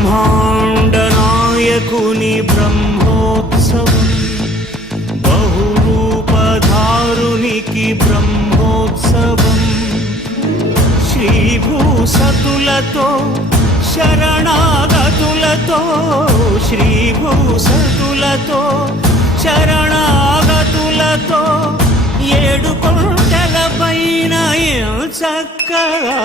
బ్రహ్మాండ నాయకుని బ్రహ్మోత్సవం, బహురూపధారునికి బ్రహ్మోత్సవం, శ్రీభూసతులతో శరణాగతులతో, శ్రీభూసతులతో శరణాగతులతో, ఏడు కొండల పైన చక్కగా